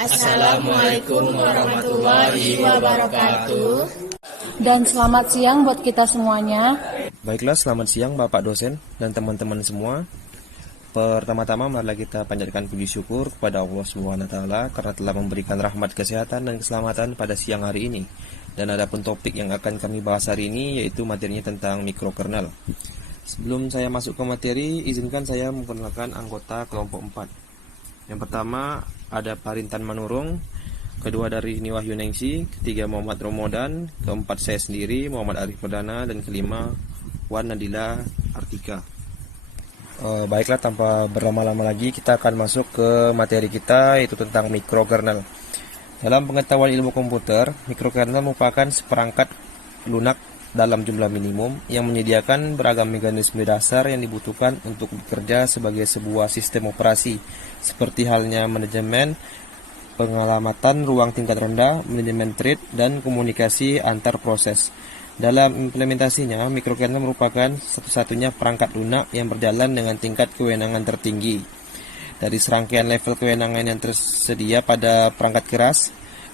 Assalamualaikum warahmatullahi wabarakatuh. Dan selamat siang buat kita semuanya. Baiklah, selamat siang Bapak dosen dan teman-teman semua. Pertama-tama marilah kita panjatkan puji syukur kepada Allah SWT karena telah memberikan rahmat kesehatan dan keselamatan pada siang hari ini. Dan adapun topik yang akan kami bahas hari ini yaitu materinya tentang mikrokernel. Sebelum saya masuk ke materi, izinkan saya memperkenalkan anggota kelompok 4. Yang pertama ada Parintan Manurung, kedua dari Hini Wahyu Nengsi, ketiga Muhammad Romodan, keempat saya sendiri Muhammad Arif Perdana, dan kelima Wan Nadila Artika. Baiklah, tanpa berlama-lama lagi kita akan masuk ke materi kita, yaitu tentang mikrokernel. Dalam pengetahuan ilmu komputer, mikrokernel merupakan seperangkat lunak dalam jumlah minimum yang menyediakan beragam mekanisme dasar yang dibutuhkan untuk bekerja sebagai sebuah sistem operasi, seperti halnya manajemen pengalamatan ruang tingkat rendah, manajemen thread, dan komunikasi antar proses. Dalam implementasinya, mikrokernel merupakan satu-satunya perangkat lunak yang berjalan dengan tingkat kewenangan tertinggi. Dari serangkaian level kewenangan yang tersedia pada perangkat keras,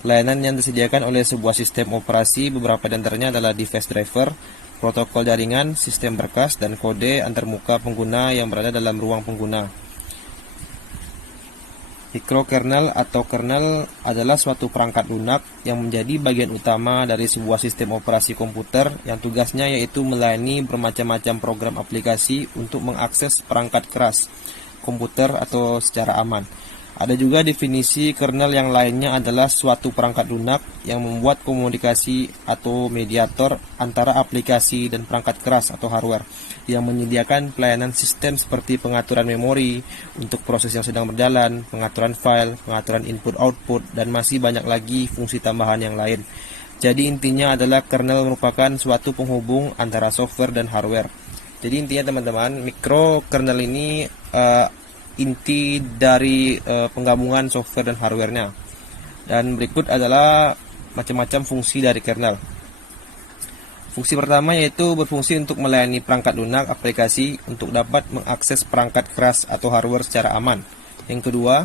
layanan yang disediakan oleh sebuah sistem operasi beberapa di antaranya adalah device driver, protokol jaringan, sistem berkas, dan kode antarmuka pengguna yang berada dalam ruang pengguna. Mikrokernel atau kernel adalah suatu perangkat lunak yang menjadi bagian utama dari sebuah sistem operasi komputer yang tugasnya yaitu melayani bermacam-macam program aplikasi untuk mengakses perangkat keras komputer atau secara aman. Ada juga definisi kernel yang lainnya adalah suatu perangkat lunak yang membuat komunikasi atau mediator antara aplikasi dan perangkat keras atau hardware yang menyediakan pelayanan sistem seperti pengaturan memori untuk proses yang sedang berjalan, pengaturan file, pengaturan input-output, dan masih banyak lagi fungsi tambahan yang lain. Jadi intinya adalah kernel merupakan suatu penghubung antara software dan hardware. Jadi intinya teman-teman, mikrokernel ini inti dari penggabungan software dan hardware-nya. Dan berikut adalah macam-macam fungsi dari kernel. Fungsi pertama yaitu berfungsi untuk melayani perangkat lunak aplikasi untuk dapat mengakses perangkat keras atau hardware secara aman. Yang kedua,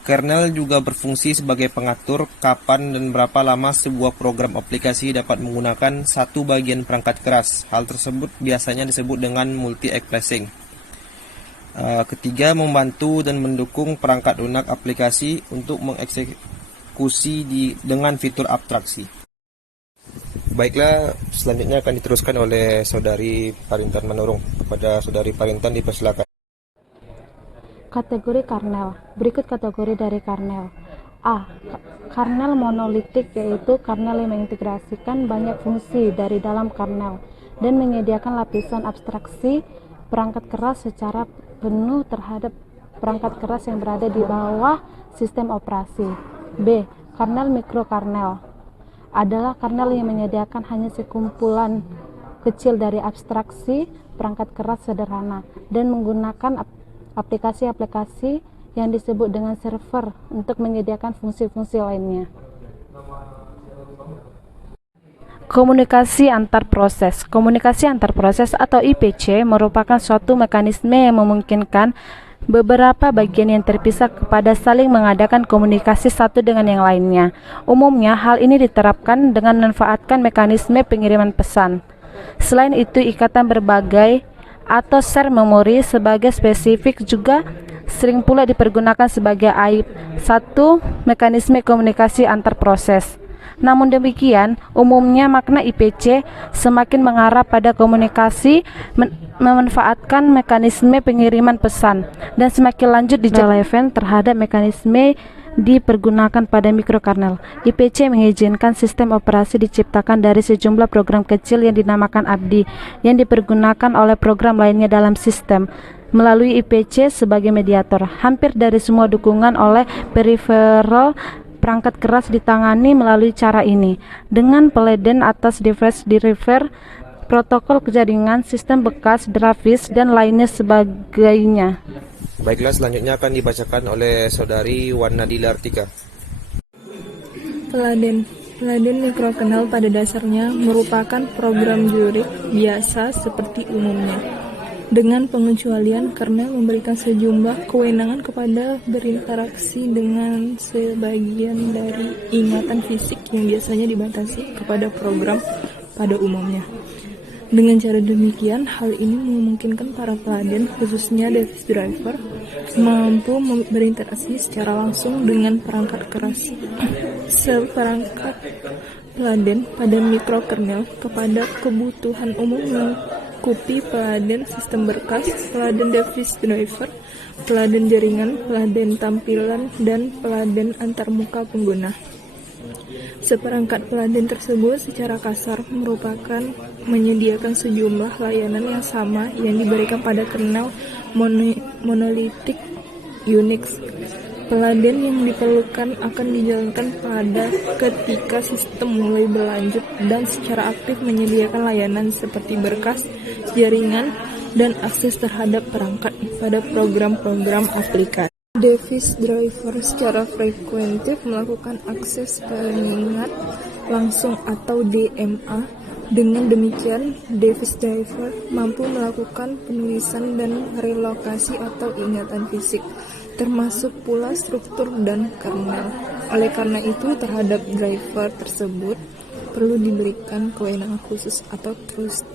kernel juga berfungsi sebagai pengatur kapan dan berapa lama sebuah program aplikasi dapat menggunakan satu bagian perangkat keras. Hal tersebut biasanya disebut dengan multi-accessing. Ketiga, membantu dan mendukung perangkat lunak aplikasi untuk mengeksekusi dengan fitur abstraksi. Baiklah, selanjutnya akan diteruskan oleh Saudari Parintan Manurung. Kepada Saudari Parintan dipersilakan. Kategori kernel. Berikut kategori dari kernel. A. Kernel monolitik, yaitu kernel yang mengintegrasikan banyak fungsi dari dalam kernel dan menyediakan lapisan abstraksi perangkat keras secara penuh terhadap perangkat keras yang berada di bawah sistem operasi. B. Kernel mikrokernel adalah kernel yang menyediakan hanya sekumpulan kecil dari abstraksi perangkat keras sederhana dan menggunakan aplikasi-aplikasi yang disebut dengan server untuk menyediakan fungsi-fungsi lainnya. Komunikasi antar proses. Komunikasi antar proses atau IPC merupakan suatu mekanisme yang memungkinkan beberapa bagian yang terpisah kepada saling mengadakan komunikasi satu dengan yang lainnya. Umumnya, hal ini diterapkan dengan memanfaatkan mekanisme pengiriman pesan. Selain itu, ikatan berbagai atau share memori sebagai spesifik juga sering pula dipergunakan sebagai satu mekanisme komunikasi antar proses. Namun demikian, umumnya makna IPC semakin mengarah pada komunikasi memanfaatkan mekanisme pengiriman pesan dan semakin lanjut di relevan terhadap mekanisme dipergunakan pada mikrokernel. IPC mengizinkan sistem operasi diciptakan dari sejumlah program kecil yang dinamakan ABDI yang dipergunakan oleh program lainnya dalam sistem melalui IPC sebagai mediator. Hampir dari semua dukungan oleh peripheral perangkat keras ditangani melalui cara ini, dengan peleden atas device driver, protokol jaringan, sistem bekas, grafis, dan lainnya sebagainya. Baiklah, selanjutnya akan dibacakan oleh Saudari Wan Nadila Artika. Peladen mikrokernel pada dasarnya merupakan program jurik biasa seperti umumnya. Dengan pengecualian, kernel memberikan sejumlah kewenangan kepada berinteraksi dengan sebagian dari ingatan fisik yang biasanya dibatasi kepada program pada umumnya. Dengan cara demikian, hal ini memungkinkan para peladen, khususnya device driver, mampu berinteraksi secara langsung dengan perangkat keras. Seperangkat peladen pada mikrokernel kepada kebutuhan umum mengikuti peladen sistem berkas, peladen device driver, peladen jaringan, peladen tampilan, dan peladen antarmuka pengguna. Seperangkat peladen tersebut secara kasar merupakan menyediakan sejumlah layanan yang sama yang diberikan pada kernel monolitik Unix. Peladen yang diperlukan akan dijalankan pada ketika sistem mulai berlanjut dan secara aktif menyediakan layanan seperti berkas, jaringan, dan akses terhadap perangkat pada program-program aplikasi. Device driver secara frekuentif melakukan akses pengingat langsung atau DMA. Dengan demikian, device driver mampu melakukan penulisan dan relokasi atau ingatan fisik, termasuk pula struktur dan kernel. Oleh karena itu, terhadap driver tersebut perlu diberikan kewenangan khusus atau trust.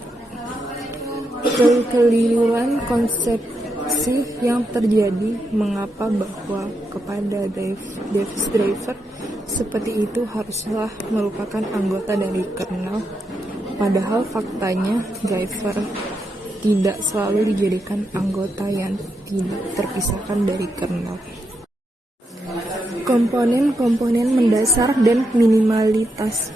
Kekeliruan konsepsi yang terjadi mengapa bahwa kepada device driver seperti itu haruslah merupakan anggota dari kernel, padahal faktanya driver tidak selalu dijadikan anggota yang tidak terpisahkan dari kernel. Komponen-komponen mendasar dan minimalitas.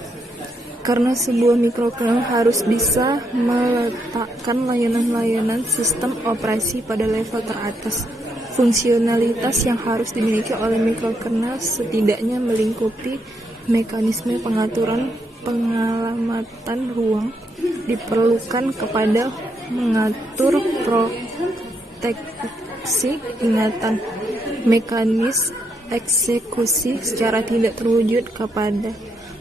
Karena sebuah mikrokernel harus bisa meletakkan layanan-layanan sistem operasi pada level teratas. Fungsionalitas yang harus dimiliki oleh mikrokernel setidaknya melingkupi mekanisme pengaturan pengalamatan ruang diperlukan kepada mengatur proteksi ingatan, mekanis eksekusi secara tidak terwujud kepada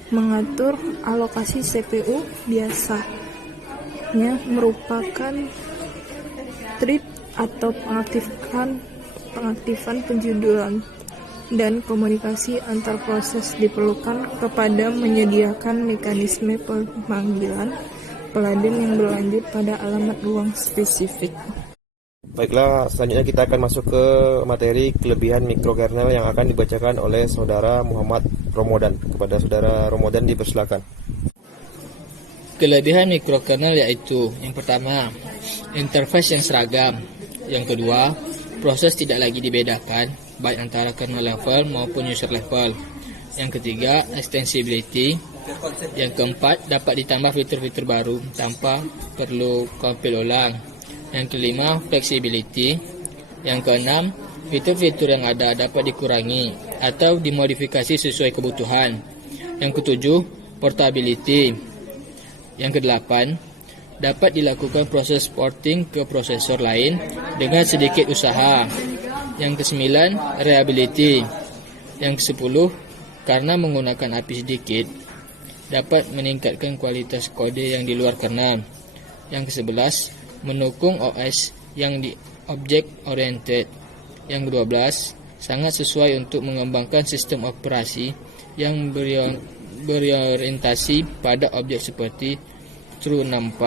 mengatur alokasi CPU biasanya merupakan thread atau pengaktifan penjudulan dan komunikasi antar proses diperlukan kepada menyediakan mekanisme pemanggilan peladen yang berlanjut pada alamat ruang spesifik. Baiklah, selanjutnya kita akan masuk ke materi kelebihan mikrokernel yang akan dibacakan oleh saudara Muhammad Romodan. Kepada saudara Romodan dipersilakan. Kelebihan mikrokernel yaitu: yang pertama, interface yang seragam. Yang kedua, proses tidak lagi dibedakan baik antara kernel level maupun user level. Yang ketiga, extensibility. Yang keempat, dapat ditambah fitur-fitur baru tanpa perlu compile ulang. Yang kelima, flexibility. Yang keenam, fitur-fitur yang ada dapat dikurangi atau dimodifikasi sesuai kebutuhan. Yang ketujuh, portability. Yang kedelapan, dapat dilakukan proses porting ke prosesor lain dengan sedikit usaha. Yang kesembilan, reliability. Yang kesepuluh, karena menggunakan API sedikit, dapat meningkatkan kualitas kode yang di luar kernel. Yang kesebelas, mendukung OS yang di object oriented. Yang ke-12, sangat sesuai untuk mengembangkan sistem operasi yang berorientasi pada objek seperti True64,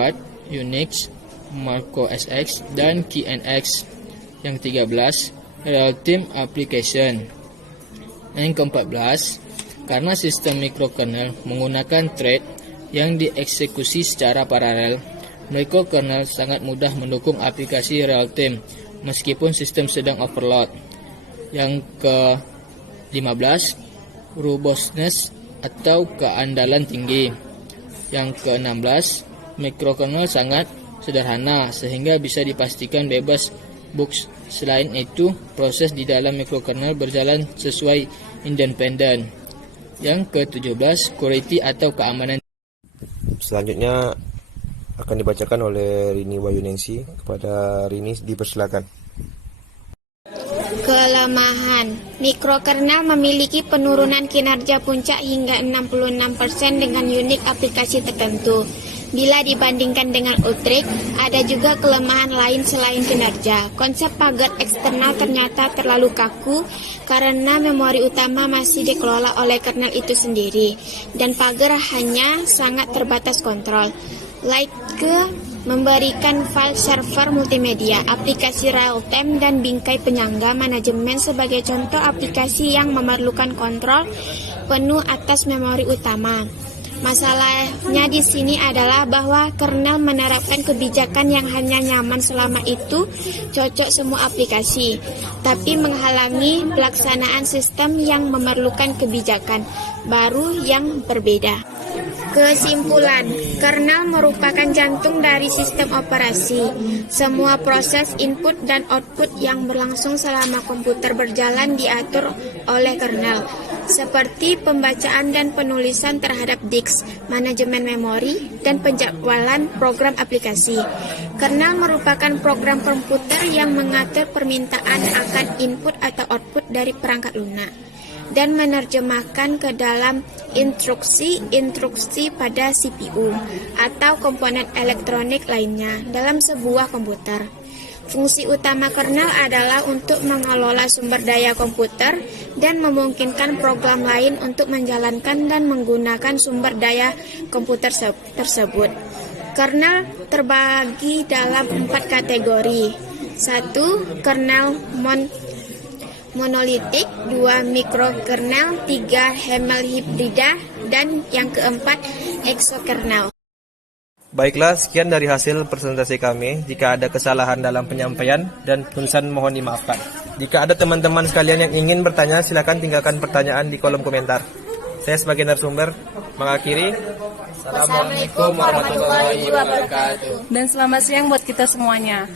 Unix, macOS X, dan KNX. Yang ke-13, real-time application. Yang ke-14, karena sistem mikrokernel menggunakan thread yang dieksekusi secara paralel, mikrokernel sangat mudah mendukung aplikasi real-time meskipun sistem sedang overload. Yang ke-15, robustness atau keandalan tinggi. Yang ke-16, mikrokernel sangat sederhana sehingga bisa dipastikan bebas bugs. Selain itu, proses di dalam mikrokernel berjalan sesuai independen. Yang ke-17, security atau keamanan. Selanjutnya akan dibacakan oleh Rini Wayunensi. Kepada Rini dipersilakan. Kelemahan. Mikrokernel memiliki penurunan kinerja puncak hingga 66% dengan unit aplikasi tertentu. Bila dibandingkan dengan Utrecht, ada juga kelemahan lain selain kinerja. Konsep pagar eksternal ternyata terlalu kaku karena memori utama masih dikelola oleh kernel itu sendiri, dan pagar hanya sangat terbatas kontrol. Like memberikan file server multimedia, aplikasi real-time, dan bingkai penyangga manajemen sebagai contoh aplikasi yang memerlukan kontrol penuh atas memori utama. Masalahnya di sini adalah bahwa kernel menerapkan kebijakan yang hanya nyaman selama itu cocok semua aplikasi, tapi menghalangi pelaksanaan sistem yang memerlukan kebijakan baru yang berbeda. Kesimpulan, kernel merupakan jantung dari sistem operasi. Semua proses input dan output yang berlangsung selama komputer berjalan diatur oleh kernel, seperti pembacaan dan penulisan terhadap disk, manajemen memori, dan penjadwalan program aplikasi. Kernel merupakan program komputer yang mengatur permintaan akan input atau output dari perangkat lunak dan menerjemahkan ke dalam instruksi pada CPU atau komponen elektronik lainnya dalam sebuah komputer. Fungsi utama kernel adalah untuk mengelola sumber daya komputer dan memungkinkan program lain untuk menjalankan dan menggunakan sumber daya komputer tersebut. Kernel terbagi dalam 4 kategori. 1. Kernel monolitik, 2 mikrokernel, 3 Hamel hibrida, dan yang keempat exokernel. Baiklah, sekian dari hasil presentasi kami. Jika ada kesalahan dalam penyampaian dan tulisan mohon dimaafkan. Jika ada teman-teman sekalian yang ingin bertanya, silakan tinggalkan pertanyaan di kolom komentar. Saya sebagai narasumber mengakhiri. Assalamualaikum warahmatullahi wabarakatuh. Dan selamat siang buat kita semuanya.